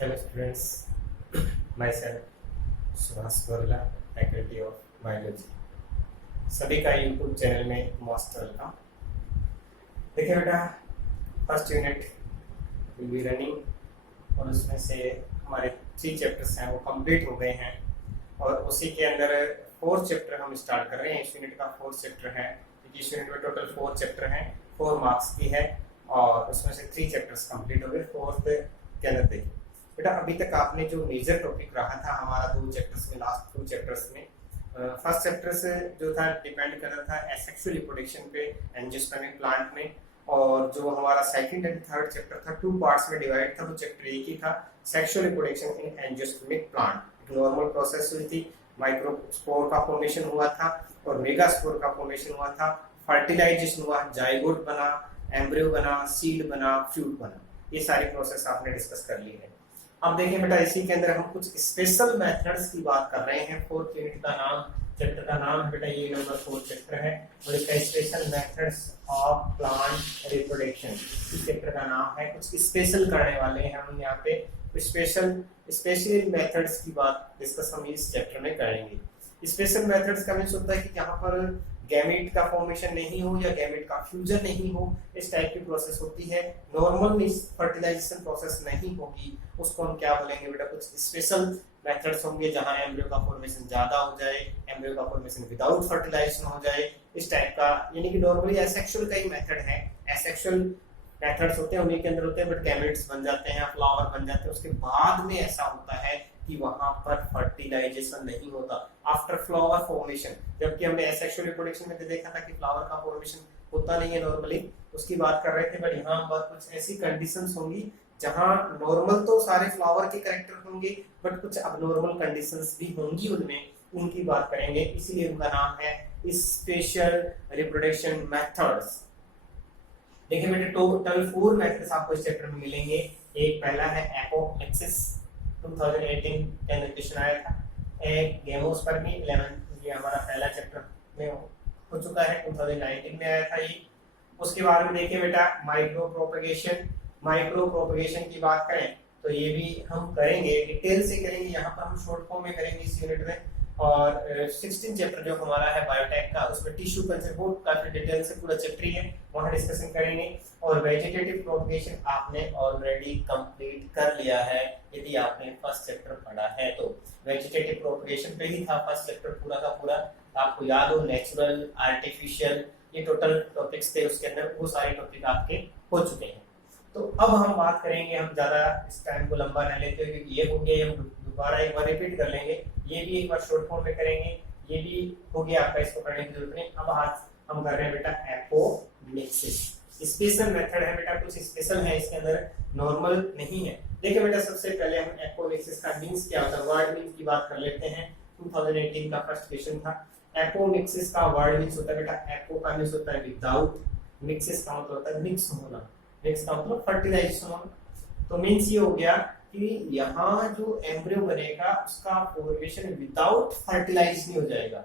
Hello students, myself Subhash Gorla, faculty of biology. सभी का YouTube channel में मोस्ट वेलकम। देखिए बेटा, first unit will be running और उसमें से हमारे 3 चैप्टर्स हैं वो कंप्लीट हो गए हैं और उसी के अंदर 4th चैप्टर हम स्टार्ट कर रहे हैं। इस यूनिट का 4th चैप्टर है, क्योंकि इस यूनिट में टोटल 4 चैप्टर हैं, 4 मार्क्स की है और उसमें से 3 चैप्टर्स कंप्लीट हो गए। 4th के अंदर देखिए बेटा, अभी तक आपने जो मेजर टॉपिक रहा था हमारा 2 चैप्टर्स में, लास्ट 2 चैप्टर्स में, फर्स्ट चैप्टर से जो था डिपेंड कर रहा था एसेक्सुअल रिप्रोडक्शन पे एंजियोस्पर्मिक प्लांट में, और जो हमारा सेकंड एंड थर्ड चैप्टर था 2 पार्ट्स में डिवाइड था। वो चैप्टर एक ही था, sexual reproduction in angiospermic plant. Normal process हुई थी, माइक्रोस्पोर का फॉर्मेशन हुआ था और मेगास्पोर का फॉर्मेशन हुआ था, फर्टिलाइजेशन हुआ, जाइगोट बना, एम्ब्रियो बना, सीड बना, फ्रूट बना। ये सारी प्रोसेस आपने डिस्कस कर ली है। अब देखिए बेटा, इसी के अंदर हम कुछ स्पेशल मेथड्स की बात कर रहे हैं। 4th यूनिट का नाम, चैप्टर का नाम है बेटा, ये नंबर 4 चैप्टर है और इसका special methods of plant reproduction इस चैप्टर का नाम है। कुछ स्पेशल करने वाले हैं हम यहाँ पे, स्पेशल मेथड्स की बात डिस्कस हम इस चैप्टर में करेंगे। स्पेशल मेथड्स का मीन्स होता है कि जहाँ पर गैमेट का फॉर्मेशन नहीं हो या गैमेट का फ्यूजन नहीं हो, इस टाइप की प्रोसेस होती है। नॉर्मल फर्टिलाइजेशन प्रोसेस नहीं होगी, उसको हम क्या बोलेंगे बेटा, कुछ स्पेशल मेथड्स होंगे जहां एम्ब्रियो का फॉर्मेशन ज्यादा हो जाए, एम्ब्रियो का फॉर्मेशन विदाउट फर्टिलाइजेशन हो जाए, इस टाइप का। यानी कि नॉर्मली एसेक्सुअल का ही मेथड है, एसेक्सुअल मेथड्स होते हैं, उन्हीं के अंदर होते हैं, बट गैमेट्स बन जाते हैं, फ्लावर बन जाते हैं। उसके बाद में ऐसा होता है कि वहां पर फर्टिलाइजेशन नहीं होता आफ्टर फ्लावर फॉर्मेशन। जबकि हमने एसेक्सुअल रिप्रोडक्शन में देखा था कि फ्लावर का फॉर्मेशन होता नहीं है नॉर्मली, उसकी बात कर रहे थे। बट यहाँ पर कुछ ऐसी कंडीशंस होंगी जहां नॉर्मल तो सारे फ्लावर के कैरेक्टर होंगे, बट कुछ अबनॉर्मल कंडीशंस भी होंगी उनमें, उनकी बात करेंगे। इसीलिए उनका नाम है स्पेशल रिप्रोडक्शन मेथड्स। देखिए बेटे, टोटल 4 मेथड्स आपको इस चैप्टर में मिलेंगे। एक पहला है एपोप्लेक्सिस, 2018 के अंदर क्वेश्चन आया था। एक गेमोस्पर्मी, 11 ये हमारा पहला चैप्टर में हो चुका है, 2019 में आया था ये। उसके बाद में देखिए बेटा, माइक्रो प्रोपगेशन की बात करें तो ये भी हम करेंगे, डिटेल से करेंगे, यहाँ पर हम शॉर्ट फॉर्म में करेंगे इस यूनिट में। और 16 चैप्टर जो हमारा है बायोटेक का, उसमें टिश्यू कल्चर वो काफी डिटेल से पूरा चैप्टर ही है, वहां डिस्कशन करेंगे। और वेजिटेटिव प्रोपगेशन आपने ऑलरेडी कंप्लीट कर लिया है यदि आपने फर्स्ट चैप्टर पढ़ा है तो। वेजिटेटिव प्रोपगेशन पे ही था फर्स्ट चैप्टर पूरा का पूरा, आपको याद हो, नेचुरल, आर्टिफिशियल, ये टोटल टॉपिक्स थे उसके अंदर, वो सारे टॉपिक आपके हो चुके हैं। तो अब हम बात करेंगे, हम ज्यादा इस टाइम को लंबा न लेते हुए, क्योंकि ये हो गया, हम दोबारा एक बार रिपीट कर लेंगे, ये भी एक बार शॉर्ट फॉर्म में करेंगे, ये भी हो गया आपका, इसको पढ़ने की जरूरत नहीं। अब आज हम कर रहे हैं बेटा एपोमिक्सिस। स्पेशल मेथड है बेटा, कुछ स्पेशल है इसके अंदर, नॉर्मल नहीं है। देखिए बेटा, सबसे पहले हम एपोमिक्सिस का मींस क्या होता है, वर्ड मींस की बात कर लेते हैं। 2018 का फर्स्ट क्वेश्चन था। एपोमिक्सिस का वर्ड मींस होता है बेटा, एपो का मींस होता है विदाउट, मिक्सिस का मतलब होता है मिक्स होना, मिक्स का मतलब फर्टिलाइजेशन होना। तो मींस ये हो गया कि यहाँ जो एम्ब्रियो बनेगा उसका फॉर्मेशन विदाउट फर्टिलाइज नहीं हो जाएगा।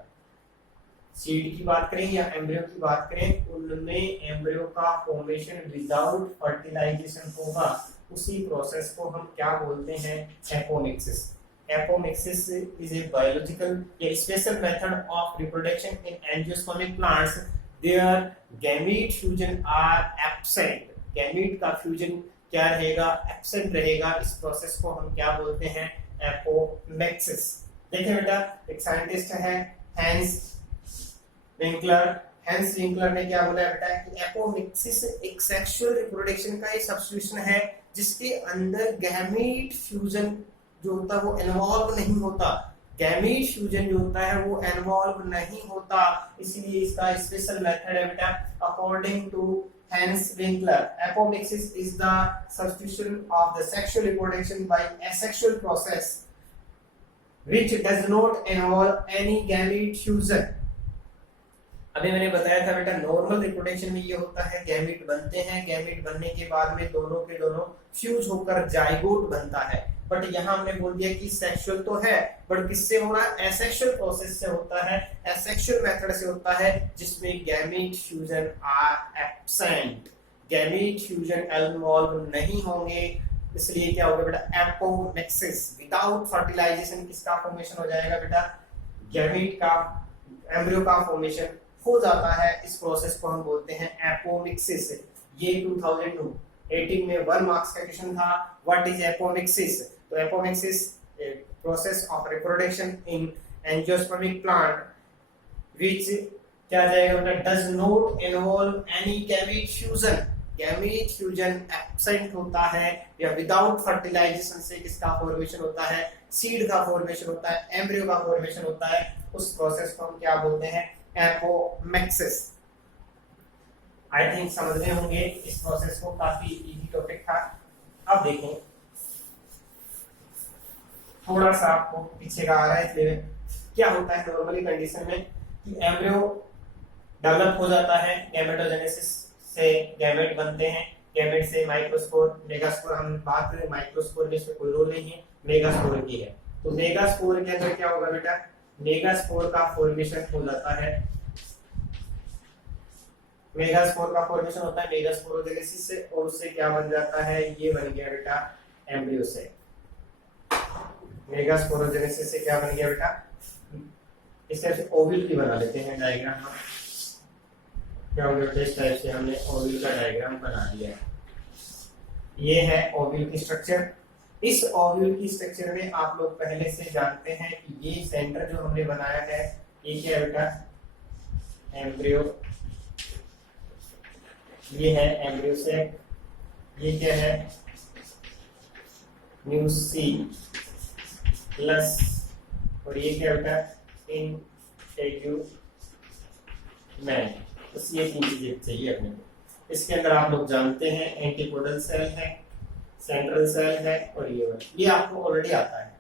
सीड की बात करें या एम्ब्रियो की बात करें, उनमें एम्ब्रियो का फॉर्मेशन विदाउट फर्टिलाइजेशन होगा, उसी प्रोसेस को हम क्या बोलते हैं, apomixis. Apomixis is a biological या special method of reproduction in angiospermic plants there gamete fusion are absent. Gamete का फ्यूजन क्या रहेगा, एब्सेंट रहेगा। इस प्रोसेस को हम क्या बोलते हैं, एपोमिक्सिस। देखिए बेटा, एक साइंटिस्ट है हैंस विंकलर ने क्या बोला बेटा कि एपोमिक्सिस एक सेक्सुअल रिप्रोडक्शन का एक सब्स्टिट्यूशन है जिसके अंदर गैमीट फ्यूजन जो होता है वो इन्वॉल्व नहीं होता। गैमीट फ्यूजन जो होता है वो इन्वॉल्व नहीं होता, इसलिए इसका स्पेशल मेथड है बेटा। According to Hans Winkler, apomixis is the substitution of the sexual reproduction by asexual process which does not involve any gamete fusion। अभी मैंने बताया था बेटा, नॉर्मल रिप्रोडक्शन में ये होता है, गैमीट बनते हैं, गैमीट बनने के बाद में दोनों के दोनों फ्यूज होकर जाइगोट बनता है। बट यहाँ हमने बोल दिया कि सेक्सुअल तो है, बट किससे हो रहा है, एसेक्सुअल प्रोसेस से होता है, एसेक्सुअल मेथड से होता है, जिसमें gamete fusion are absent. Gamete fusion involve नहीं होंगे, इसलिए क्या होगा बेटा एपोमिक्सिस। विदाउट फर्टिलाइजेशन किसका फॉर्मेशन हो जाएगा बेटा, गैमेट का, एम्ब्रियो का फॉर्मेशन हो जाता है। इस प्रोसेस को हम बोलते हैं एपोमिक्सिस। ये 2018 में 1 मार्क्स का क्वेश्चन था, व्हाट इज एपोमिक्सिस। तो apomixis process of reproduction in angiospermic plant which क्या आ जाएगा बेटा, does not involve any gamete fusion. Gamete fusion absent होता है या विदाउट फर्टिलाइजेशन से किसका फॉर्मेशन होता है, सीड का फॉर्मेशन होता है, एम्ब्रियो का फॉर्मेशन होता है। उस प्रोसेस को हम क्या बोलते हैं, एपोमिक्सिस। आई थिंक समझ रहे होंगे इस प्रोसेस को, काफी इजी टॉपिक था। अब देखें, थोड़ा सा आपको पीछे का आ रहा है, इसलिए क्या होता है नॉर्मली कंडीशन में कि एम्ब्रियो डेवलप हो जाता है, गैमेटोजेनेसिस से गैमेट बनते हैं, गैमेट से माइक्रोस्पोर, मेगास्पोर। हम बात करें माइक्रोस्पोर में इसमें कोई रोल नहीं है, मेगास्पोर की है। तो मेगास्पोर के अंदर क्या होगा बेटा, मेगास्पोर का फॉर्मेशन हो जाता है, मेगास्पोर का फॉर्मेशन होता है मेगास्पोरोजेनेसिस से, और उससे क्या बन जाता है, ये बन गया बेटा एम्ब्रियो से। मेगास्पोरोजेनेसिस से क्या बन गया बेटा, इस टाइप से ओव्यूल की बना लेते हैं डायग्राम। क्या हो गया, इस टाइप से हमने ओव्यूल का डायग्राम बना दिया है। ये है ओव्यूल की स्ट्रक्चर। इस ओव्यूल की स्ट्रक्चर में आप लोग पहले से जानते हैं कि ये सेंटर जो हमने बनाया है, ये क्या है बेटा, एम्ब्रियो। ये है एम्ब्रियो सेक, ये क्या है, न्यूक्लियस, और ये क्या बेटा, इंटेग्यूमेंट। बस ये 3 चीजें चाहिए अपने को। इसके अंदर आप लोग जानते हैं एंटीपोडल सेल है, सेंट्रल सेल है, और ये आपको ऑलरेडी आता है।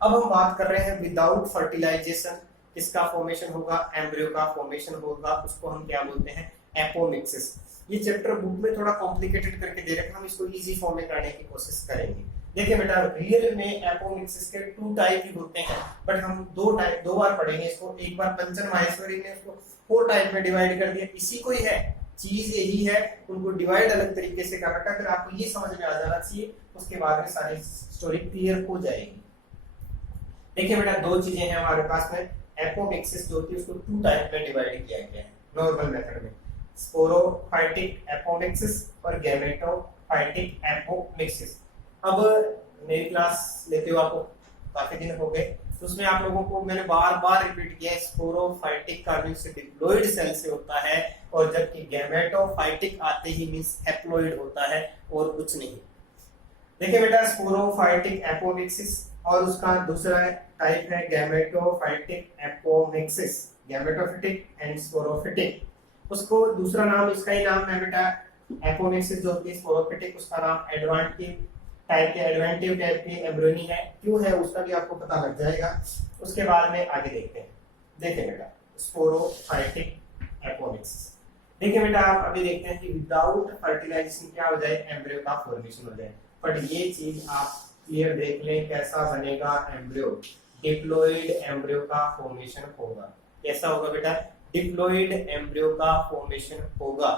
अब हम बात कर रहे हैं विदाउट फर्टिलाइजेशन किसका फॉर्मेशन होगा, एम्ब्रियो का फॉर्मेशन होगा। उसको हम क्या बोलते हैं, एपोमिक्सिस। ये चैप्टर बुक में थोड़ा कॉम्प्लिकेटेड करके दे रखा है, हम इसको इजी फॉर्म में करने की कोशिश करेंगे। देखिए बेटा, रियल में एपोमिक्सिस के 2 टाइप ही होते हैं, बट हम 2 बार पढ़ेंगे इसको। एक बार पंचन माहेश्वरी ने इसको 4 टाइप में डिवाइड कर दिया, इसी को ही है, चीज यही है, उनको डिवाइड अलग तरीके से कर रखा है। फिर आपको ये समझ में आ जाना चाहिए, उसके बाद में सारी स्टोरी क्लियर हो जाएगी। देखिए बेटा, 2 चीजें हैं हमारे पास में। एपोमिक्सिस जो होती है उसको 2 टाइप में डिवाइड किया गया है नॉर्मल मेथड में, स्पोरोफाइटिक एपोमिक्सिस और गैमेटोफाइटिक एपोमिक्सिस। अब मेरी क्लास लेते हो आपको काफी दिन हो गए, तो उसमें आप लोगों को मैंने बार बार रिपीट किया है, स्पोरोफाइटिक का मींस डिप्लॉइड सेल से होता है, और जबकि गैमेटोफाइटिक आते ही मींस हैप्लॉइड होता है और कुछ नहीं। देखिए बेटा, स्पोरोफाइटिक एपोमिक्सिस और उसका दूसरा टाइप है gametophytic apomixis, gametophytic and sporophytic. उसको दूसरा नाम, इसका ही नाम है बेटा एपोमिक्सिस जो होती है स्पोरोफिटिक, उसका नाम एडवांटिव टाइप के, एडवेंटिव टाइप की एम्ब्रियोनी है। क्यों है उसका भी आपको पता लग जाएगा, उसके बाद में आगे देखते हैं। देखिए बेटा, स्पोरोफाइटिक एपोमिक्सिस। देखिए बेटा, आप अभी देखते हैं कि विदाउट फर्टिलाइजेशन क्या हो जाए, एम्ब्रियो का फॉर्मेशन हो जाए। बट ये चीज आप क्लियर देख लें, कैसा बनेगा एम्ब्रियो, डिप्लॉइड एम्ब्रियो का फॉर्मेशन होगा। कैसा होगा बेटा, डिप्लॉइड एम्ब्रियो का फॉर्मेशन होगा।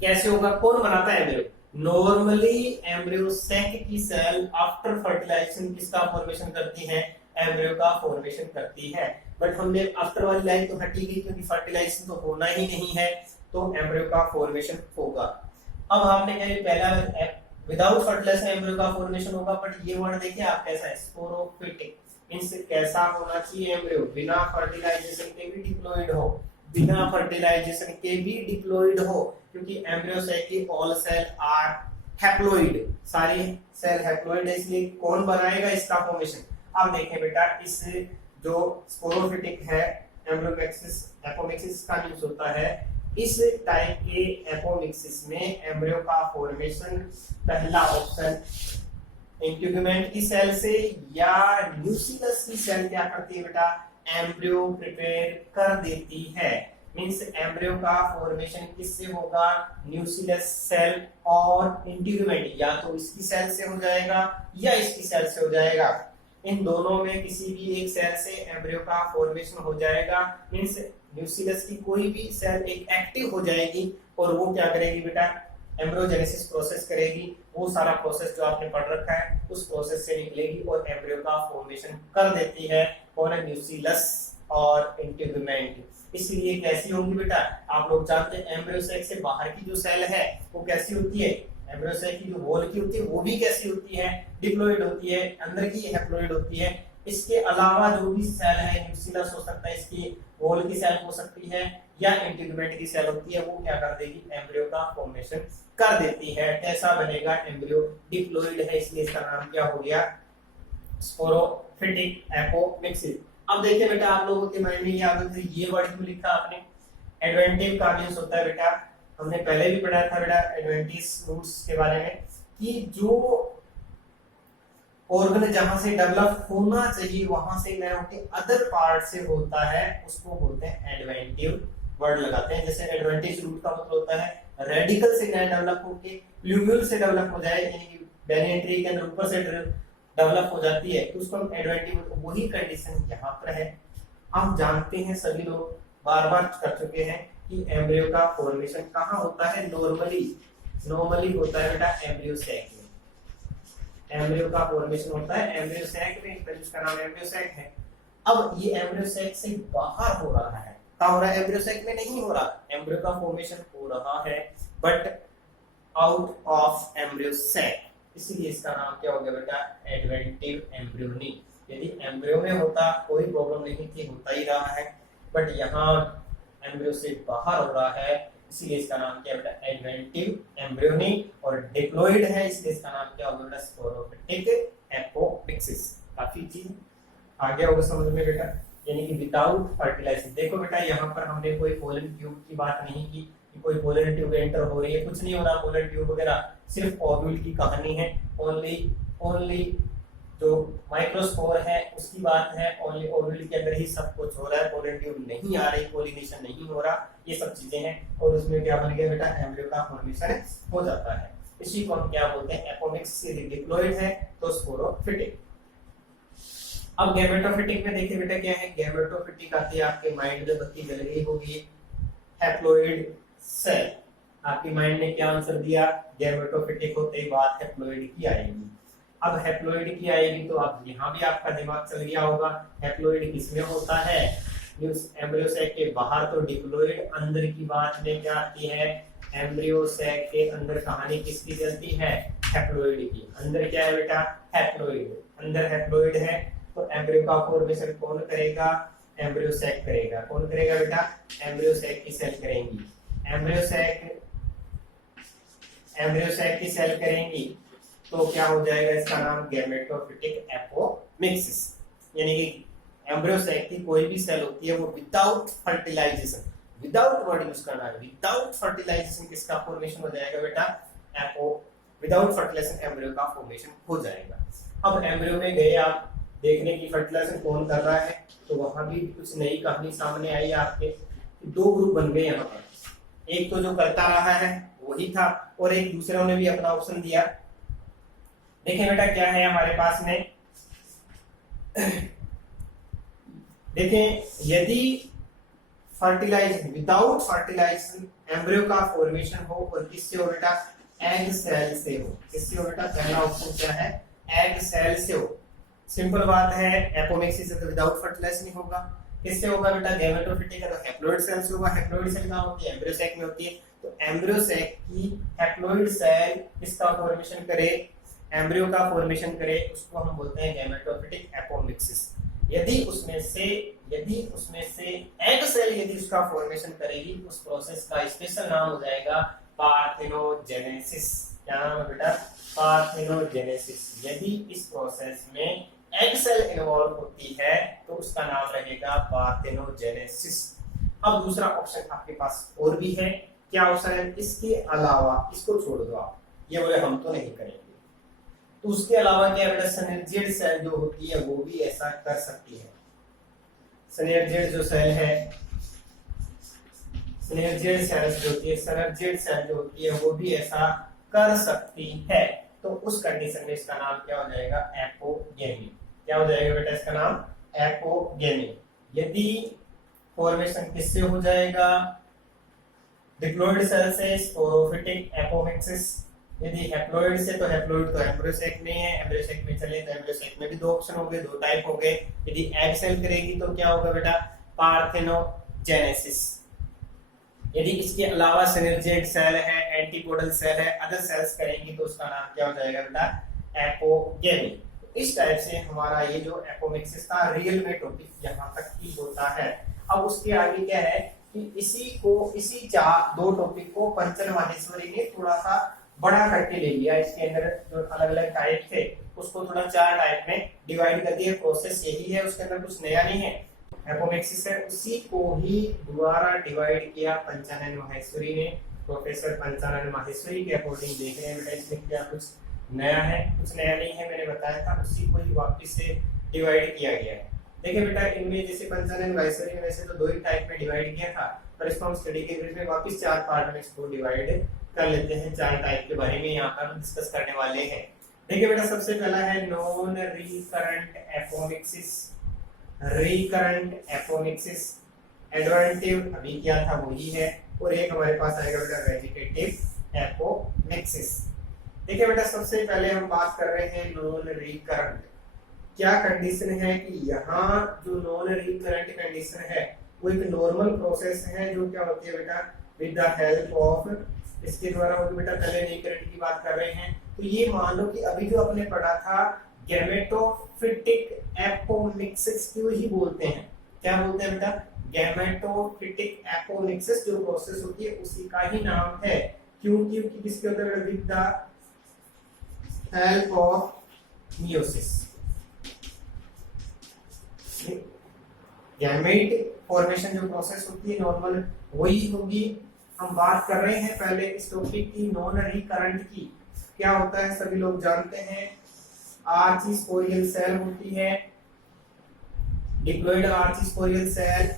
कैसे होगा, कौन बनाता है एम्ब्रियो, नॉर्मली एम्ब्रियो सैक की सेल आफ्टर फर्टिलाइजेशन किसका फॉर्मेशन करती है, एम्ब्रियो का फॉर्मेशन करती है। बट हमने आफ्टर वाली लाइन तो हटी गई, क्योंकि फर्टिलाइजेशन तो होना ही नहीं है, तो एम्ब्रियो का फॉर्मेशन होगा। अब हमने कहा पहला विदाउट फर्टिलाइजेशन एम्ब्रियो का फॉर्मेशन होगा, बट ये वर्ड देखिए आप कैसा है, स्पोरोफिटिक मींस कैसा होना चाहिए एम्ब्रियो, बिना फर्टिलाइजेशन के भी डिप्लॉइड हो, बिना फर्टिलाइजेशन के भी डिप्लॉइड हो, क्योंकि एम्ब्रियो सेल की ऑल सेल आर हैप्लॉइड, सारी सेल हैप्लॉइड है, इसलिए कौन बनाएगा इसका फॉर्मेशन। अब देखें बेटा, इस जो स्पोरोफिटिक है एम्ब्रियोमिक्सिस, एपोमिक्सिस का यूज होता है, इस टाइप के एपोमिक्सिस में एम्ब्रियो का फॉर्मेशन पहला ऑप्शन इंटीग्यूमेंट की सेल से या न्यूक्लियस की सेल क्या करती है बेटा, एम्ब्रियो प्रिपेयर कर देती है। मींस एम्ब्रियो का फॉर्मेशन किससे होगा, न्यूक्लियस सेल और इंटीग्यूमेंट, या तो इसकी सेल से हो जाएगा या इसकी सेल से हो जाएगा। इन दोनों में किसी भी एक सेल से एम्ब्रियो का फॉर्मेशन हो जाएगा। मींस न्यूक्लियस की कोई भी सेल एक एक्टिव हो जाएगी और वो क्या करेगी बेटा, एम्ब्रियोजेनेसिस प्रोसेस करेगी, वो सारा प्रोसेस जो आपने पढ़ रखा है उस प्रोसेस से निकलेगी और एम्ब्रियो का फॉर्मेशन कर देती है कौन है, न्यूक्लियस और इंटीग्यूमेंट। इसलिए कैसी होंगी बेटा, आप लोग जानते हैं एम्ब्रियो सैक से बाहर की जो सेल है वो कैसी होती है, एम्ब्रियो सैक की जो वॉल की होती है वो भी कैसी होती है, डिप्लॉइड होती है, अंदर की हैप्लॉइड होती है। इसके अलावा जो भी सेल है, न्यूक्लियस हो सकता है, इसकी वॉल की सेल हो सकती है या इंटीग्यूमेंट की सेल होती है, वो क्या कर देगी, एम्ब्रियो का फॉर्मेशन कर देती है। कैसा बनेगा, एम्ब्रियो डिप्लॉइड है, इसलिए इसका नाम क्या हो गया, स्पोरोफिटिक एपोमिक्सिस। अब देखिए बेटा, आप लोगों के माइंड में ये आ गया ये वर्ड क्यों लिखा आपने, एडवेंटिव का मींस होता है बेटा, हमने पहले भी पढ़ा था बेटा एडवेंटिस रूट्स के बारे में, कि जो ऑर्गन जहां से डेवलप होना चाहिए वहां से न होके अदर पार्ट से होता है, उसको बोलते हैं एडवेंटिव वर्ड लगाते हैं। जैसे एडवेंटिज रूट का मतलब होता है रेडिकल से न डेवलप होके प्लूव्यूल से डेवलप हो जाए, यानी कि बेनियन ट्री के अंदर ऊपर से डेवलप हो जाती है, तो उसको हम एडवेंटिव, वही कंडीशन यहाँ पर है। हम जानते हैं, सभी लोग बार बार कर चुके हैं कि एम्ब्रियो का फॉर्मेशन कहाँ होता है, नॉर्मली होता है बेटा एम्ब्रियो सैक में। एम्ब्रियो का फॉर्मेशन होता है एम्ब्रियो सैक में, इसका नाम एम्ब्रियो सैक है। अब ये एम्ब्रियो सैक से बाहर हो रहा है, क्या हो रहा है, एम्ब्रियो सैक में नहीं हो रहा, एम्ब्रियो का फॉर्मेशन हो रहा है but out of embryo sac, इसलिए इसका नाम क्या हो गया बेटा, एडवेंटिव एम्ब्रियोनी। यदि एम्ब्रियो में होता कोई प्रॉब्लम नहीं थी, होता ही रहा है, बट यहाँ एम्ब्रियो से बाहर हो रहा है, इसीलिए इसका नाम क्या बेटा, एडवेंटिव एम्ब्रियोनी। और डिप्लॉइड है, इसलिए इसका नाम क्या होगा बेटा, स्पोरोफिटिक एपोमिक्सिस। काफी चीज आगे होगा समझ में बेटा, यानी कि विदाउट फर्टिलाइजेशन। देखो बेटा, यहाँ पर हमने कोई पोलन ट्यूब की बात नहीं की कि कोई पोलन ट्यूब एंटर हो रही है, कुछ नहीं हो रहा पोलन ट्यूब वगैरह, सिर्फ ओव्यूल की कहानी है। ओनली जो माइक्रोस्पोर है उसकी बात है, ओनली ओव्यूल के अंदर ही सब कुछ हो रहा है, पोलन ट्यूब नहीं आ रही, पोलिनेशन नहीं हो रहा, ये सब चीजें हैं। और उसमें क्या बन गया बेटा, एम्ब्रियो का फॉर्मेशन हो जाता है। इसी को हम क्या बोलते हैं, एपोमिक्स। डिप्लॉइड है तो स्पोरोफिटिक। अब गैमेटोफिटिक में देखिए बेटा क्या है, गैमेटोफिटिक आती है, आपके माइंड में बत्ती जल गई होगी, हैप्लॉइड सेल। आपकी माइंड ने क्या आंसर दिया, गैमेटोफिटिक होते ही बात हैप्लॉइड की आएगी। अब हैप्लॉइड की आएगी तो अब यहाँ भी आपका दिमाग चल गया होगा, हैप्लॉइड किसमें होता है, एम्ब्रियो सैक के बाहर तो डिप्लॉइड, अंदर की बात में क्या आती है, एम्ब्रियो सैक के अंदर कहानी किसकी चलती है, हैप्लॉइड की। अंदर क्या है बेटा, हैप्लॉइड, अंदर हैप्लॉइड है तो एम्ब्रियो का फॉर्मेशन कौन करेगा, एम्ब्रियो सैक करेगा। कौन करेगा बेटा, एम्ब्रियो सैक की सेल करेंगी, एम्ब्रियो सैक की सेल करेंगी, तो क्या हो जाएगा, इसका नाम गैमेटोफिटिक एपोमिक्सिस। यानी कि एम्ब्रियो सैक की कोई भी सेल होती है वो without fertilization, without word use करना है, विदाउट फर्टिलाइजेशन किसका फॉर्मेशन हो जाएगा बेटा, विदाउट फर्टिलाइजेशन एम्ब्रियो का फॉर्मेशन हो जाएगा। अब एम्ब्रियो में गए आप देखने की फर्टिलाइजेशन कौन कर रहा है, तो वहां भी कुछ नई कहानी सामने आई आपके, दो ग्रुप बन गए यहाँ पर, एक तो जो करता रहा है वही था और एक दूसरों ने भी अपना ऑप्शन दिया। देखिए बेटा क्या है हमारे पास में, देखें यदि फर्टिलाइजेशन, विदाउट फर्टिलाइजेशन एम्ब्रियो का फॉर्मेशन हो और किससे हो बेटा, एग सेल से हो। किससे हो बेटा, पहला ऑप्शन क्या है, एग सेल से हो। सिंपल बात है, एपोमिक्सिस से तो विदाउट फर्टिलाइजेशन नहीं होगा। किससे होगा बेटा, गैमेटोफिटिक है तो हैप्लॉइड सेल से होगा। हैप्लॉइड सेल कहाँ होती है, एम्ब्रियो सैक में होती है, तो एम्ब्रियो सैक की हैप्लॉइड सेल इसका फॉर्मेशन करे, एम्ब्रियो का फॉर्मेशन करे, उसको हम बोलते हैं गैमेटोफिटिक एपोमिक्सिस। यदि उसमें से एग सेल यदि उसका फॉर्मेशन करेगी, उस प्रोसेस का स्पेशल नाम हो जाएगा पार्थेनोजेनेसिस। क्या नाम है बेटा, पार्थेनोजेनेसिस। यदि इस प्रोसेस में एग सेल इन्वॉल्व होती है तो उसका नाम रहेगा पार्थेनोजेनेसिस। अब दूसरा ऑप्शन आपके पास और भी है, क्या ऑप्शन है, इसके अलावा, इसको छोड़ दो आप, ये बोले हम तो नहीं करेंगे, तो उसके अलावा क्या बेटा, सिनर्जिड सेल जो होती है वो भी ऐसा कर सकती है। सिनर्जिड जो सेल है, सिनर्जिड सेल्स जो होती है, सिनर्जिड सेल जो होती है वो भी ऐसा कर सकती है, तो उस कंडीशन में इसका नाम क्या हो जाएगा, एपोगेमी। क्या हो जाएगा बेटा, इसका नाम एपोगेमी। यदि फॉर्मेशन किससे हो जाएगा, डिप्लॉइड सेल से स्पोरोफिटिक एपोमिक्सिस। यदि हैप्लॉइड से तो हैप्लॉइड तो एम्ब्रियो सेक में है, एम्ब्रियो सेक में चले तो एम्ब्रियो सेक में भी दो ऑप्शन हो गए, दो टाइप हो गए। यदि एग सेल करेगी तो क्या होगा बेटा, पार्थेनोजेनेसिस। यदि इसके अलावा सिनर्जिड सेल है, एंटीपोडल सेल है, अदर सेल्स करेंगी तो उसका नाम क्या हो जाएगा बेटा, एपोगेमी। इस टाइप से हमारा ये जो एपोमिक्सिस था रियल में टॉपिक यहाँ तक ही होता है। अब उसके आगे क्या है कि इसी चार दो टॉपिक को पंचन माहेश्वरी ने थोड़ा सा बड़ा करके ले लिया। इसके अंदर जो अलग अलग टाइप थे उसको थोड़ा चार टाइप में डिवाइड कर दिया। प्रोसेस यही है, उसके अंदर कुछ नया नहीं है। एपोमिक्सिस है उसी को ही दोबारा डिवाइड किया पंचानन माहेश्वरी ने। प्रोफेसर पंचानन माहेश्वरी के अकॉर्डिंग देख रहे हैं बेटा इसमें क्या कुछ नया है, कुछ नया नहीं है, मैंने बताया था। उसी को ही वापस से डिवाइड किया गया है। देखिए बेटा इनमें जैसे पंचानन माहेश्वरी ने वैसे तो दो ही टाइप में डिवाइड किया था, पर इसको हम स्टडी के ग्रुप में वापस चार पार्ट में इसको डिवाइड कर लेते हैं। चार टाइप के बारे में यहाँ पर हम डिस्कस करने वाले हैं। देखिए बेटा सबसे पहला है non recurrent apomixis. Recurrent apomixis adventive अभी क्या था वही है, और एक हमारे पास आएगा बेटा वेजिटेटिव एपोमिक्सिस। देखिए बेटा सबसे पहले हम बात कर रहे हैं नॉन रिकरेंट। क्या कंडीशन है कि यहाँ जो नॉन रिकरेंट कंडीशन है वो एक नॉर्मल प्रोसेस है जो क्या होती है बेटा, विद द हेल्प ऑफ, इसके द्वारा होगी बेटा। पहले रिकरेंट की बात कर रहे हैं तो ये मान लो कि अभी जो आपने पढ़ा था गैमेटोफिटिक एपोमिक्सिस क्यों ही बोलते हैं, क्या बोलते हैं बेटा, गैमेटोफिटिक एपोमिक्सिस जो प्रोसेस होती है उसी का ही नाम है। क्योंकि किसके होता है, with the help of meiosis. Gamete formation जो प्रोसेस होती है नॉर्मल वही होगी। हम बात कर रहे हैं पहले इस टॉपिक की नॉन रिकरेंट की। क्या होता है सभी लोग जानते हैं, आर्चिस्पोरियल सेल होती है, डिप्लॉइड आर्चिस्पोरियल सेल।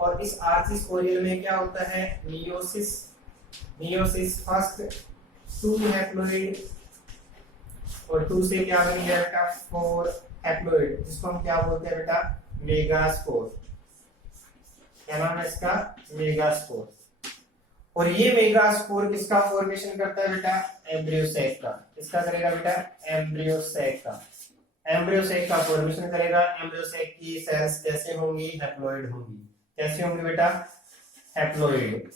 और इस आर्चिस्पोरियल में क्या होता है, मियोसिस। मियोसिस फर्स्ट 2 हैप्लॉइड और 2 से क्या बन गया बेटा 4 हैप्लॉइड, जिसको हम क्या बोलते हैं बेटा, मेगास्पोर। क्या नाम है इसका, मेगास्पोर। और ये मेगास्पोर किसका फॉर्मेशन करता है बेटा, एम्ब्रियो सैक का। किसका करेगा बेटा, एम्ब्रियो सैक का। एम्ब्रियो सैक का फॉर्मेशन करेगा। एम्ब्रियो सैक की सेल्स कैसे होंगी, हैप्लॉइड होंगी। कैसे होंगी बेटा, हैप्लॉइड।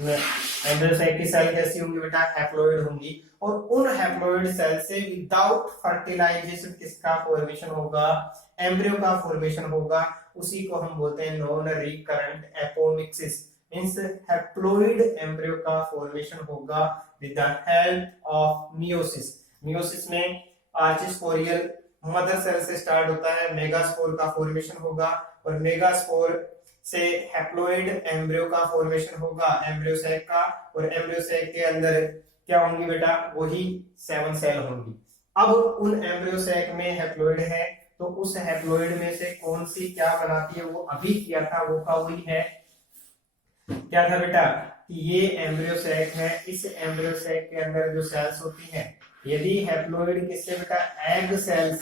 एम्ब्रियो सैक की सेल कैसी होंगी बेटा, हैप्लॉइड होंगी। और उन हैप्लॉइड सेल से विदाउट फर्टिलाइजेशन किसका फॉर्मेशन होगा, एम्ब्रियो का फॉर्मेशन होगा। उसी को हम बोलते हैं non recurrent apomixis. Means haploid embryo का फॉर्मेशन होगा with the help of meiosis. Meiosis में आर्चिस्पोरियल मदर सेल से स्टार्ट होता है, मेगास्पोर का फॉर्मेशन होगा और मेगास्पोर से हैप्लॉइड एम्ब्रियो का फॉर्मेशन होगा, एम्ब्रियो सैक का। और एम्ब्रियो सैक के अंदर क्या होंगी बेटा, वही 7 सेल होंगी। अब उन एम्ब्रियो सैक में हैप्लॉइड है तो उस हैप्लॉइड में से कौन सी क्या बनाती है, वो अभी किया था वो का वही है। क्या था बेटा कि ये एम्ब्रियो सैक है, इस एम्ब्रियो सैक के अंदर जो सेल्स होती हैं, यदि हैप्लॉइड किससे बेटा, एग सेल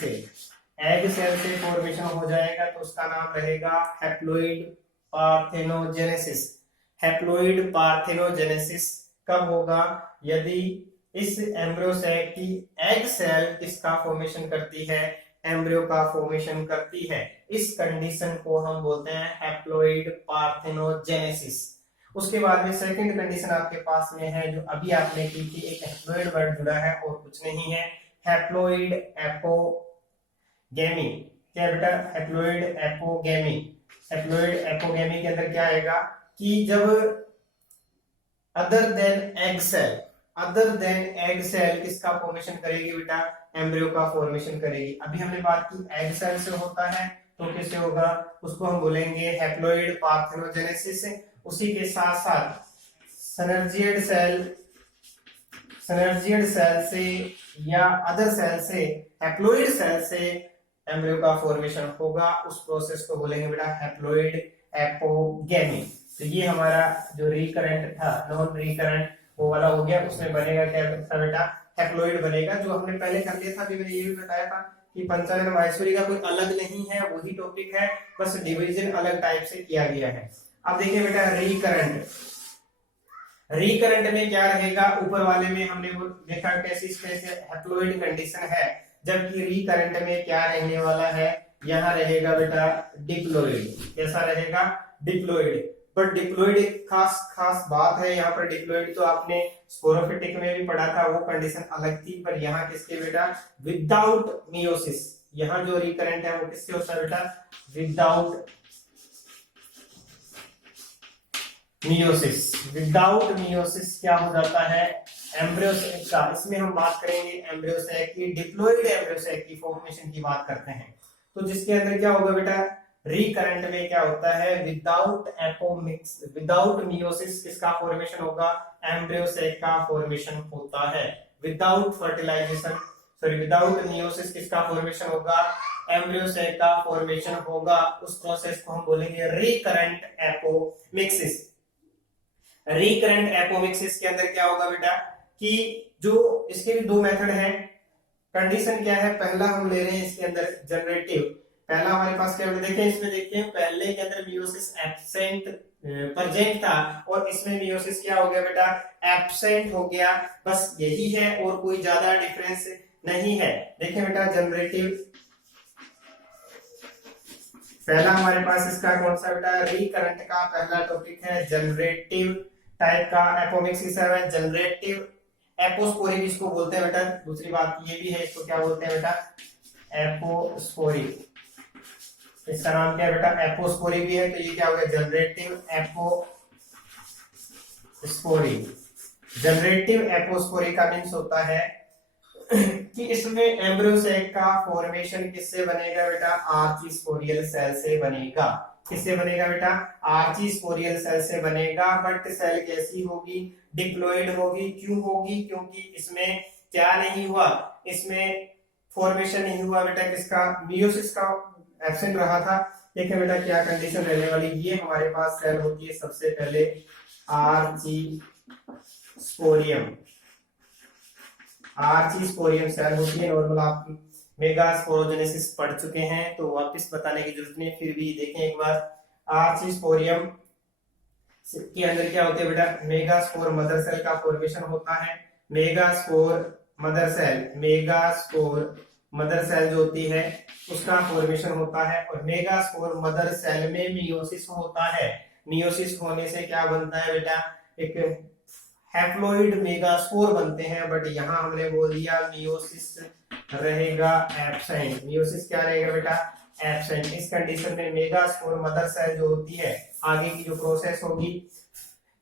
से फॉर्मेशन हो जाएगा तो उसका नाम रहेगा हैप्लॉइड पार्थेनोजेनेसिस। हैप्लॉइड पार्थेनोजेनेसिस कब होगा, यदि इस एम्ब्रियो सैक की एग सेल किसका फॉर्मेशन करती है, एम्ब्रियो का फॉर्मेशन करती है। इस कंडीशन को हम बोलते हैं हैप्लॉइड पार्थेनोजेनेसिस। उसके बाद में सेकंड कंडीशन आपके पास में है जो अभी आपने की थी, एक हैप्लॉइड वर्ड जुड़ा है और कुछ नहीं है, हैप्लॉइड एपोगेमी। क्या बेटा, हैप्लॉइड एपोगेमी। हैप्लॉइड एपोगेमी के अंदर क्या आएगा कि जब अदर देन एग सेल किसका फॉर्मेशन करेगी बेटा, एम्ब्रियो का फॉर्मेशन करेगी। अभी हमने बात की एग सेल से होता है तो कैसे होगा, उसको हम बोलेंगे हैप्लॉइड पार्थेनोजेनेसिस। उसी के साथ साथ सिनर्जिड सेल से या अदर सेल से, हैप्लॉइड सेल से एम्ब्रियो का फॉर्मेशन होगा, उस प्रोसेस को बोलेंगे बेटा हैप्लॉइड एपोगेमी। तो ये हमारा जो रिकरेंट था, नॉन रिकरेंट वो वाला हो गया। उसमें बनेगा क्या बेटा, हैप्लॉइड बनेगा, जो हमने पहले कर लिया था। अभी मैंने ये भी बताया था कि पंचानन माहेश्वरी का कोई अलग नहीं है, वही टॉपिक है, बस डिवीजन अलग टाइप से किया गया है। अब देखिए बेटा रिकरेंट, रिकरेंट में क्या रहेगा, ऊपर वाले में हमने वो देखा कैसी स्पेस हैप्लोइड कंडीशन है, जबकि रिकरेंट में क्या रहने वाला है, यहाँ रहेगा बेटा डिप्लॉइड। कैसा रहेगा, डिप्लॉइड। पर डिप्लॉइड एक खास खास बात है यहाँ पर, डिप्लॉइड तो आपने स्पोरोफिटिक में भी पढ़ा था, वो कंडीशन अलग थी, पर यहाँ किसके बेटा, विदाउट मियोसिस। यहाँ जो रिकरेंट है वो किससे होता है बेटा, विदाउट मियोसिस। विदाउट मियोसिस क्या हो जाता है, एम्ब्रियोसैक का। इसमें हम बात करेंगे एम्ब्रियोसैक की, डिप्लॉइड एम्ब्रियोसैक की फॉर्मेशन की बात करते हैं। तो जिसके अंदर क्या होगा बेटा, रिकरेंट में क्या होता है, विदाउट एपोमिक्स, विदाउट मियोसिस किसका फॉर्मेशन होगा, एम्ब्रियोसैक का फॉर्मेशन होता है। Without fertilization, sorry without meiosis किसका फॉर्मेशन होगा, एम्ब्रियोसैक का फॉर्मेशन होगा। उस प्रोसेस को हम बोलेंगे रिकरेंट एपोमिक्सिस। रिकरेंट एपोमिक्सिस के अंदर क्या होगा बेटा, कि जो इसके भी दो मेथड हैं। कंडीशन क्या है, पहला हम ले रहे हैं इसके अंदर जनरेटिव। पहला हमारे पास क्या देखें, इसमें देखते हैं पहले के अंदर मियोसिस एब्सेंट प्रेजेंट था, और इसमें मियोसिस क्या हो गया बेटा, एब्सेंट हो गया। बस यही है, और कोई ज्यादा डिफरेंस नहीं है। देखें बेटा जनरेटिव, पहला हमारे पास इसका कौन सा बेटा, रिकरेंट का पहला टॉपिक है जनरेटिव टाइप का एपोमिक्सिस है। जनरेटिव एपोस्पोरिक इसको बोलते हैं बेटा। दूसरी बात ये भी है, इसको क्या बोलते हैं बेटा, एपोस्पोरिक। इसका नाम क्या है बेटा, एपोस्पोरिक भी है। तो ये क्या हो गया, जनरेटिव एपोस्पोरिक। जनरेटिव एपोस्पोरिक का मीन्स होता है कि इसमें एम्ब्रियोसैक का फॉर्मेशन किससे बनेगा बेटा, आर्चिस्पोरियल सेल से बनेगा। किससे बनेगा बेटा, आर्चिस्पोरियल सेल से बनेगा। बट सेल कैसी होगी, डिप्लॉइड होगी। क्यों होगी, क्योंकि इसमें क्या नहीं हुआ, इसमें फॉर्मेशन नहीं हुआ बेटा किसका, मियोसिस का एब्सेंट रहा था। देखिए बेटा क्या कंडीशन रहने वाली, ये हमारे पास सेल होती है सबसे पहले आर्चिस्पोरियम। आर्चिस्पोरियम सेल होती है। नॉर्मल आप मेगास्पोरोजेनेसिस पढ़ चुके हैं, तो वापस बताने की जरूरत नहीं, फिर भी देखें एक बार। आर्चिस्पोरियम के अंदर क्या होते हैं बेटा, मेगास्पोर मदर सेल का फॉर्मेशन होता है। Megaspore mother cell, megaspore mother cell जो होती है उसका फॉर्मेशन होता है। और मेगास्पोर मदर सेल में मियोसिस होता है। मियोसिस होने से क्या बनता है बेटा, एक हैप्लोइड मेगास्पोर बनते हैं। बट यहाँ हमने बोल दिया मियोसिस रहेगा एब्सेंट। मियोसिस क्या रहेगा बेटा, एब्सेंट। इस कंडीशन में मेगास्पोर मदर सेल जो होती है, आगे की जो प्रोसेस होगी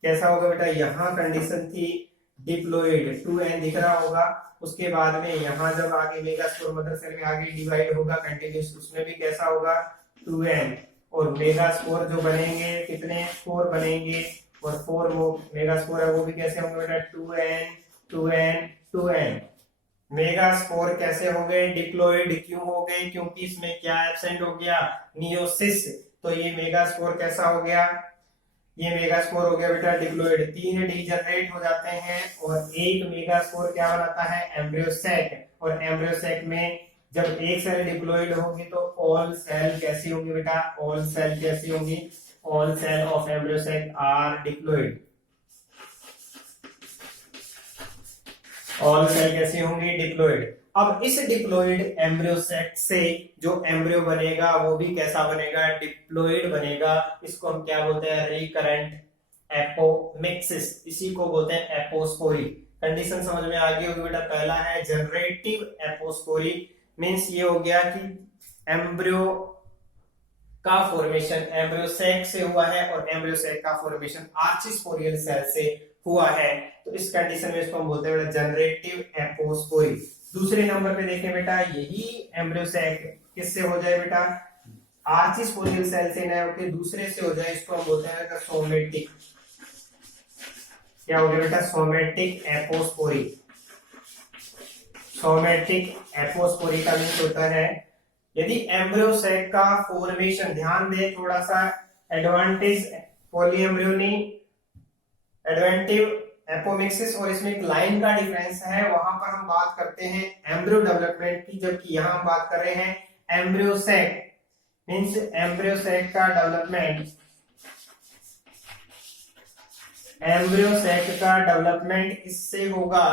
कैसा होगा बेटा, यहाँ कंडीशन थी डिप्लॉइड, 2n दिख रहा होगा। उसके बाद में यहाँ जब आगे मेगास्पोर मदर सेल में आगे डिवाइड होगा कंटिन्यूस, उसमें भी कैसा होगा 2n। और मेगास्पोर जो बनेंगे कितने, 4 बनेंगे। और 4 मेगास्पोर है वो भी कैसे होंगे बेटा, 2n 2n 2n। मेगास्पोर कैसे हो गए, डिप्लॉइड क्यों हो गए, क्योंकि इसमें क्या एब्सेंट हो गया, मियोसिस। तो ये मेगास्पोर कैसा हो गया, ये मेगास्पोर हो गया बेटा डिप्लॉइड। 3 डीजनरेट हो जाते हैं और एक मेगास्पोर क्या बनाता है, एम्ब्रियोसैक। और एम्ब्रियोसैक में जब एक सेल डिप्लॉइड होगी तो ऑल सेल कैसी होंगी बेटा, ऑल सेल कैसी होंगी, all cell of embryo sac are diploid. All cell कैसी होंगी, डिप्लॉइड। अब इस डिप्लॉइड एम्ब्रियोसैक से जो एम्ब्रियो बनेगा वो भी कैसा बनेगा, डिप्लॉइड बनेगा। इसको हम क्या बोलते हैं, रिकरेंट एपोमिक्सिस। इसी को बोलते हैं एपोस्पोरी। कंडीशन समझ में आ गई होगी बेटा। पहला है जनरेटिव एपोस्पोरी, मींस ये हो गया कि एम्ब्रियो का फॉर्मेशन एम्ब्रियोसैक से हुआ है और एम्ब्रियोसैक का फॉर्मेशन आर्चिस्पोरियल सेल से हुआ है। तो इस कंडीशन में इसको हम बोलते हैं जनरेटिव एपोस्पोरी। दूसरे नंबर पे देखें बेटा, यही एम्ब्रियोसैक किससे हो जाए बेटा, आर्चिस्पोरियल सेल से न होकर दूसरे से हो जाए, इसको हम बोलते हैं सोमेटिक। क्या हो गया बेटा, सोमेटिक एपोस्पोरी। सोमेटिक एपोस्पोरी का मीन्स होता है यदि एम्ब्रियोसैक का फॉर्मेशन, ध्यान दे थोड़ा सा, एडवांटेज पॉलीएम्ब्रियोनी, एडवेंटिव एपोमिक्सिस और इसमें एक लाइन का डिफरेंस है। वहां पर हम बात करते हैं एम्ब्रियो डेवलपमेंट की, जबकि यहां हम बात कर रहे हैं एम्ब्रियोसैक, मींस एम्ब्रियोसैक का डेवलपमेंट। एम्ब्रियो सैक का डेवलपमेंट किससे होगा,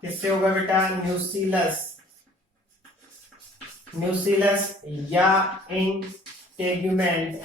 किससे होगा बेटा, न्यूक्लियस, न्यूक्लियस या इंटेगुमेंट,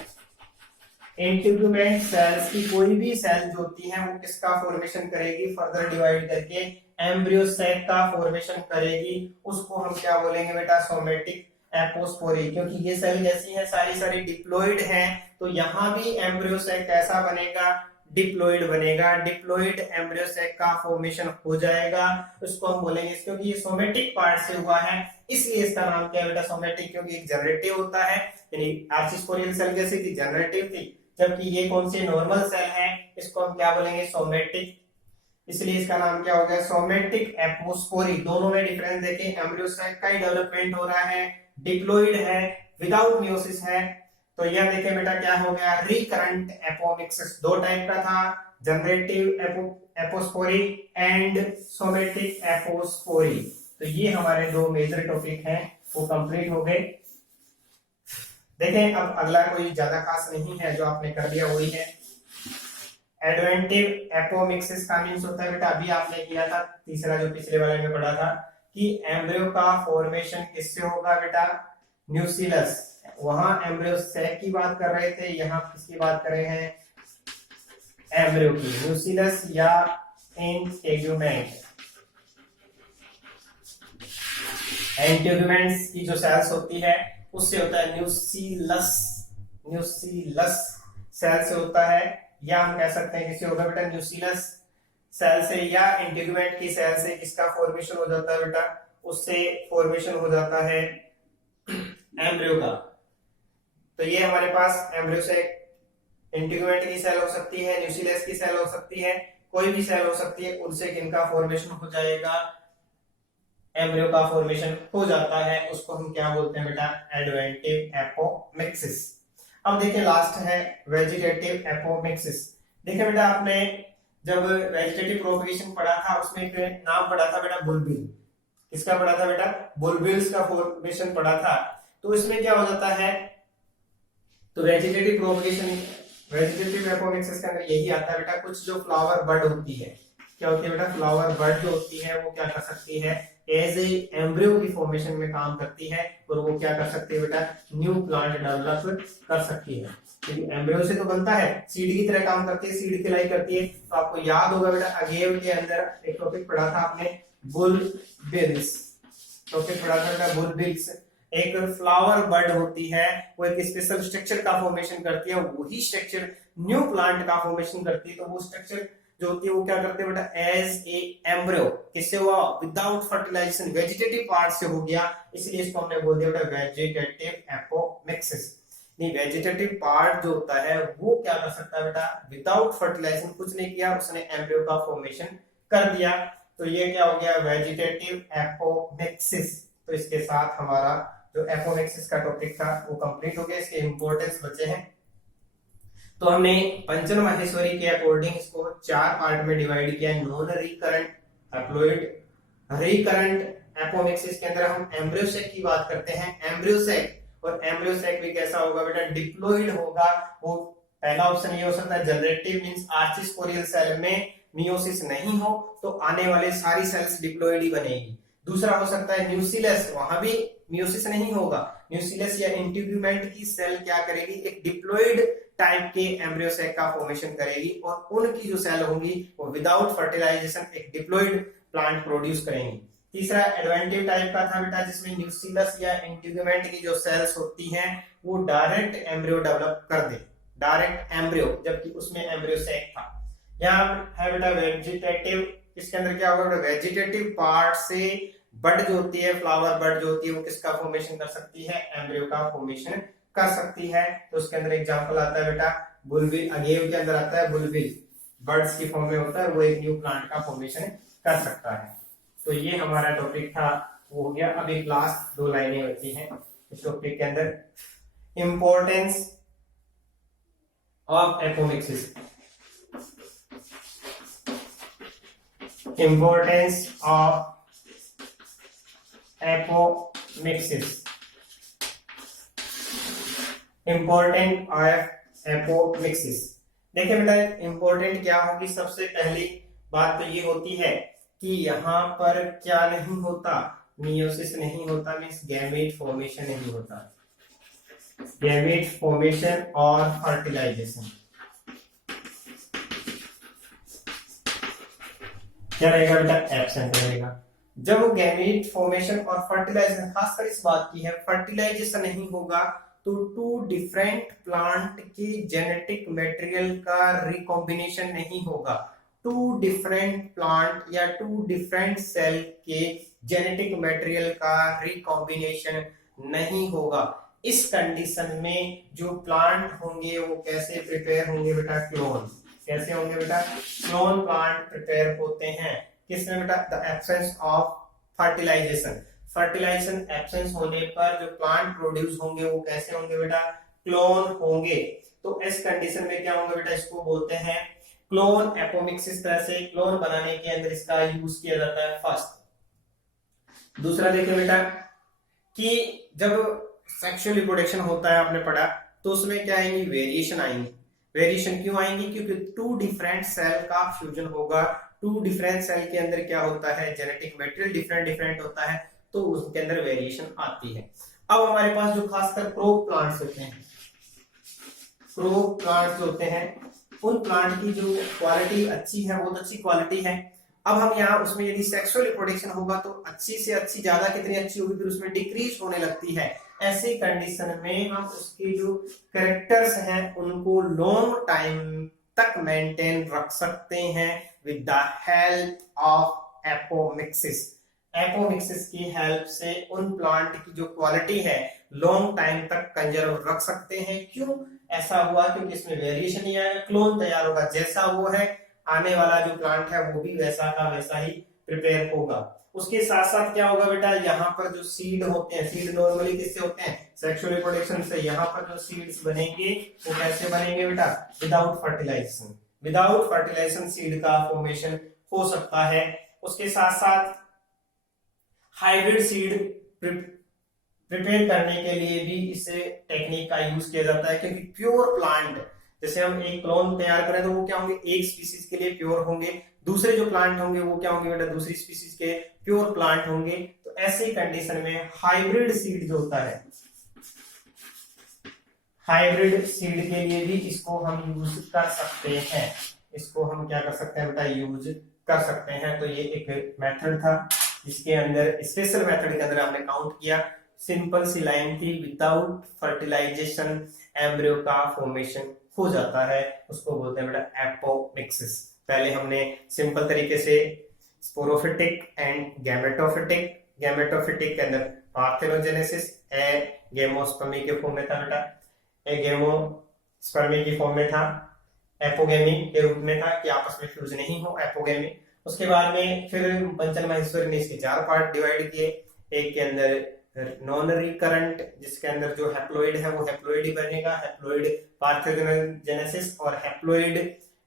इंटेगुमेंट सेल्स की कोई भी सेल जो होती है वो किसका फॉर्मेशन करेगी, फर्दर डिवाइड करके एम्ब्रियो सैक का फॉर्मेशन करेगी, उसको हम क्या बोलेंगे बेटा, सोमेटिक एपोस्पोरी। क्योंकि ये सेल जैसी है सारी सारी डिप्लॉइड हैं, तो यहाँ भी एम्ब्रियो सैक कैसा बनेगा, डिप्लॉइड बनेगा, डिप्लॉइड एम्ब्रियो सैक का फॉर्मेशन हो जाएगा, उसको हम बोलेंगे, क्योंकि ये सोमेटिक पार्ट से हुआ है इसलिए इसका नाम क्या है बेटा, सोमेटिक। क्योंकि एक जनरेटिव होता है, यानी आर्चिस्पोरियल सेल कैसी थी, जनरेटिव थी, जबकि ये कौन सी नॉर्मल सेल है, इसको हम क्या बोलेंगे, सोमेटिक, इसलिए इसका नाम क्या हो गया, सोमेटिक एपोस्पोरी। दोनों में डिफरेंस देखें, एम्ब्रियो सैक का ही डेवलपमेंट हो रहा है, डिप्लॉइड है, विदाउट मियोसिस है। तो यह देखें बेटा क्या हो गया, रिकरेंट एपोमिक्सिस, दो टाइप का था, generative apospory and somatic apospory. तो ये हमारे दो मेजर टॉपिक हैं, वो कंप्लीट हो गए। देखें अब अगला कोई ज्यादा खास नहीं है, जो आपने कर लिया वही है। एडवेंटिव एपोमिक्सिस का मींस होता है बेटा, अभी आपने किया था तीसरा जो पिछले वाले में पढ़ा था, कि एम्ब्रियो का फॉर्मेशन किससे होगा बेटा, न्यूक्लियस। वहां एम्ब्रियो सैक की बात कर रहे थे, यहाँ किसकी बात कर रहे हैं, एम्ब्रियो की, न्यूक्लियस या इंटेगुमेंट। इंटेगुमेंट्स की जो सेल्स होती है उससे होता है न्यूक्लियस, न्यूक्लियस सेल से होता है, या हम कह सकते हैं किसी होगा बेटा, न्यूक्लियस सेल से या इंटेगुमेंट की सेल से किसका फॉर्मेशन हो जाता है बेटा, उससे फॉर्मेशन हो जाता है एम्ब्रियो का। तो ये हमारे पास एम्ब्रियो से इंटेगुमेंट की सेल हो सकती है, न्यूक्लियस की सेल हो सकती है, कोई भी सेल हो सकती है, उनसे किनका फॉर्मेशन हो जाएगा, एम्ब्रियो का फॉर्मेशन हो जाता है, उसको हम क्या बोलते हैं बेटा, एडवेंटिव एपोमिक्सिस। अब देखिए लास्ट है वेजिटेटिव एपोमिक्सिस। देखिए बेटा आपने जब वेजिटेटिव प्रोपगेशन पढ़ा था उसमें एक नाम पढ़ा था बेटा, बुलबिल। किसका पढ़ा था बेटा, बुलबिल्स का फॉर्मेशन पढ़ा था। तो इसमें क्या हो जाता है, तो वेजिटेटिव प्रोपगेशन, वेजिटेटिव एपोमिक्सिस के अंदर यही आता है बेटा, कुछ जो फ्लावर बर्ड होती है, क्या होती है बेटा, फ्लावर बर्ड जो होती है वो क्या कर सकती है, एज ए एम्ब्रियो की फॉर्मेशन में काम करती है, और वो क्या कर सकती है बेटा, न्यू प्लांट डेवलप कर सकती है। क्योंकि एम्ब्रियो से तो बनता है, सीड की तरह काम करती है, सीड की लाई करती है। तो आपको याद होगा बेटा, अगेव के अंदर एक टॉपिक पढ़ा था आपने, बुलबिल्स, टॉपिक पढ़ा था बेटा, बुलबिल्स एक फ्लावर बर्ड होती है, वो एक स्पेशल स्ट्रक्चर का फॉर्मेशन करती है, वही स्ट्रक्चर न्यू प्लांट का फॉर्मेशन करती है। तो वो स्ट्रक्चर जो होती है वो क्या करते हैं बेटा, एज ए एम्ब्रियो, किससे हुआ, विदाउट फर्टिलाइजेशन, वेजिटेटिव पार्ट से हो गया, इसलिए इसको हमने बोल दिया बेटा वेजिटेटिव एपोमिक्सिस। नहीं, वेजिटेटिव पार्ट जो होता है वो क्या कर सकता है बेटा, विदाउट फर्टिलाइजेशन, कुछ नहीं किया, उसने एम्ब्रियो का फॉर्मेशन कर दिया। तो ये क्या हो गया, वेजिटेटिव एपोमिक्सिस। तो इसके साथ हमारा जो एपोमिक्सिस का टॉपिक था वो कंप्लीट हो गया, इसके इंपॉर्टेंस बचे हैं। तो हमने पंचन माहेश्वरी के अकॉर्डिंग इसको 4 पार्ट में डिवाइड किया है, non recurrent, haploid, recurrent apomixis के अंदर हम एम्ब्रियो सैक की बात करते हैं, एम्ब्रियो सैक, और एम्ब्रियो सैक भी कैसा होगा बेटा, डिप्लॉइड होगा। वो पहला ऑप्शन ये हो सकता है, जनरेटिव मींस आर्चिस्पोरियल सेल में मियोसिस नहीं हो तो आने वाले सारी सेल्स डिप्लॉइड ही बनेगी। दूसरा हो सकता है न्यूक्लियस, वहां भी मियोसिस नहीं होगा, न्यूक्लियस या इंटीग्यूमेंट की सेल क्या करेगी, एक डिप्लॉइड टाइप के एम्ब्रियो सैक का फॉर्मेशन करेगी, और उनकी जो सेल होंगी वो विदाउट फर्टिलाइजेशन एक डिप्लॉइड प्लांट प्रोड्यूस करेंगी। तीसरा एडवेंटिव टाइप का था बेटा, जिसमें न्यूक्लियस या इंटीग्यूमेंट की जो सेल्स होती हैं वो डायरेक्ट एम्ब्रियो डेवलप कर दे, डायरेक्ट एम्ब्रियो, जबकि उसमें एम्ब्रियो सैक था। यहाँ है बेटा वेजिटेटिव, इसके अंदर क्या होगा, वेजिटेटिव पार्ट से बर्ड जो होती है, फ्लावर बर्ड जो होती है, वो किसका फॉर्मेशन कर सकती है, एम्ब्रियो का फॉर्मेशन कर सकती है। तो उसके अंदर एग्जांपल आता है बेटा, बुलबिल, अगेव के अंदर आता है बुलबिल, बर्ड्स की फॉर्म में होता है, वो एक न्यू प्लांट का फॉर्मेशन कर सकता है। तो ये हमारा टॉपिक था, वो हो गया। अब एक लास्ट 2 लाइनें होती हैं इस टॉपिक के अंदर, importance of apomixis, importance of apomixis, important of apomixis. देखिए बेटा इंपॉर्टेंट क्या होगी, सबसे पहली बात तो ये होती है कि यहाँ पर क्या नहीं होता, मियोसिस नहीं होता, मीन्स गैमेट फॉर्मेशन नहीं होता, गैमेट फॉर्मेशन और फर्टिलाइजेशन क्या रहेगा बेटा, एब्सेंट रहेगा। जब गैमेट फॉर्मेशन और फर्टिलाइजेशन, खासकर इस बात की है, फर्टिलाइजेशन नहीं होगा तो टू डिफरेंट प्लांट के जेनेटिक मटेरियल का रिकॉम्बिनेशन नहीं होगा, टू डिफरेंट प्लांट या टू डिफरेंट सेल के जेनेटिक मटेरियल का रिकॉम्बिनेशन नहीं होगा। इस कंडीशन में जो प्लांट होंगे वो कैसे प्रिपेयर होंगे बेटा, क्लोन। कैसे होंगे बेटा, क्लोन प्लांट प्रिपेयर होते हैं किसमें बेटा, the absence of fertilization. Fertilization absence होने पर जो प्लांट प्रोड्यूस होंगे वो कैसे होंगे बेटा, क्लोन होंगे। तो इस कंडीशन में क्या होंगे बेटा, इसको बोलते हैं क्लोन एपोमिक्सिस। तरह से क्लोन बनाने के अंदर इसका यूज किया जाता है, फर्स्ट। दूसरा देखिए बेटा कि जब सेक्सुअल रिप्रोडक्शन होता है, आपने पढ़ा, तो उसमें क्या आएंगी, वेरिएशन आएंगी। वेरिएशन क्यों आएंगी, क्योंकि टू डिफरेंट सेल का फ्यूजन होगा। टू डिफरेंट सेल के अंदर क्या होता है, जेनेटिक मटेरियल डिफरेंट डिफरेंट होता है, तो उसके अंदर वेरिएशन आती है। अब हमारे पास जो खासकर क्रोप प्लांट्स होते हैं, क्रोप प्लांट्स होते हैं, उन प्लांट की जो क्वालिटी अच्छी है, बहुत अच्छी क्वालिटी है। अब हम यहाँ उसमें यदि सेक्सुअल रिप्रोडक्शन होगा तो अच्छी से अच्छी, ज्यादा कितनी अच्छी होगी, फिर उसमें डिक्रीज होने लगती है। ऐसी कंडीशन में हम उसके जो कैरेक्टर्स हैं उनको लॉन्ग टाइम तक मेंटेन रख सकते हैं with the help of apomixis. Apomixis की हेल्प से उन प्लांट की जो क्वालिटी है लॉन्ग टाइम तक कंजर्व रख सकते हैं। क्यों ऐसा हुआ, क्योंकि इसमें वेरिएशन ही आएगा, क्लोन तैयार होगा, जैसा वो है आने वाला जो प्लांट है वो भी वैसा का वैसा ही प्रिपेयर होगा। उसके साथ साथ क्या होगा बेटा, यहाँ पर जो सीड होते हैं, सीड नॉर्मली किससे होते हैं, सेक्सुअल रिप्रोडक्शन से। यहाँ पर जो सीड्स बनेंगे वो कैसे बनेंगे बेटा, without fertilization. Without fertilization seed का फॉर्मेशन हो सकता है। उसके साथ साथ हाइब्रिड सीड प्रिपेयर करने के लिए भी इसे टेक्निक का यूज किया जाता है, क्योंकि प्योर प्लांट, जैसे हम एक क्लोन तैयार करें तो वो क्या होंगे, एक स्पीसीज के लिए प्योर होंगे, दूसरे जो प्लांट होंगे वो क्या होंगे बेटा, दूसरी स्पीसीज के प्योर प्लांट होंगे। तो ऐसी कंडीशन में हाइब्रिड सीड जो होता है, हाइब्रिड सीड के लिए भी इसको हम यूज कर सकते हैं। इसको हम क्या कर सकते हैं बेटा, यूज कर सकते हैं। तो ये एक मेथड था जिसके अंदर, स्पेशल मेथड के अंदर हमने काउंट किया, सिंपल सी लाइन थी, विदाउट फर्टिलाइजेशन एम्ब्रियो का फॉर्मेशन हो जाता है, उसको बोलते हैं बेटा एपोमिक्सिस। पहले हमने सिंपल तरीके से स्पोरोफिटिक एंड गैमेटोफिटिक, गैमेटोफिटिक के अंदर पार्थेनोजेनेसिस, गेमोस्पर्मी के फॉर्म में था बेटा, गेमोस्पर्मी की फॉर्म में था, एपोगेमी के रूप में था कि आपस में फ्यूज नहीं हो, एपोगेमी। उसके बाद में फिर पंचन महेश्वरी ने इसके 4 पार्ट डिवाइड किए। एक के अंदर नॉन रिकरेंट, जिसके अंदर जो हैप्लोइड है वो हैप्लोइड ही बनेगा, हैप्लोइड पार्थेनोजेनेसिस और हैप्लोइड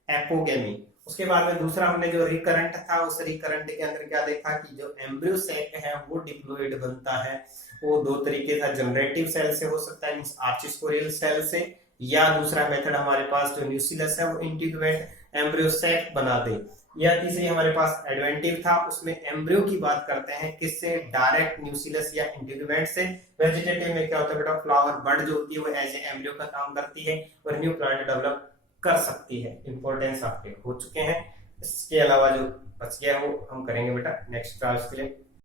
एपोगेमी। उसके बाद में दूसरा हमने जो रिकरेंट था, उस रिकरेंट के अंदर क्या देखा कि जो एम्ब्रियो सैक है वो डिप्लोइड बनता है। वो 2 तरीके था, जनरेटिव सेल से हो सकता है, मींस आर्चिस्पोरियल सेल से, या दूसरा मेथड हमारे पास जो न्यूसिलस है वो इंटीग्यूमेंट एम्ब्रियो सैक बना दे, या तीसरी हमारे पास एडवेंटिव था, उसमें एम्ब्रियो की बात करते हैं, किससे, डायरेक्ट न्यूसिलस या इंटीग्यूमेंट से। वेजिटेटिव में क्या होता है बेटा, फ्लावर बड जो होती है वो एज ए एम्ब्रियो का काम करती है और न्यू प्लांट डेवलप कर सकती है। इंपॉर्टेंस आपके हो चुके हैं, इसके अलावा जो बच गया वो हम करेंगे बेटा नेक्स्ट क्लास के लिए।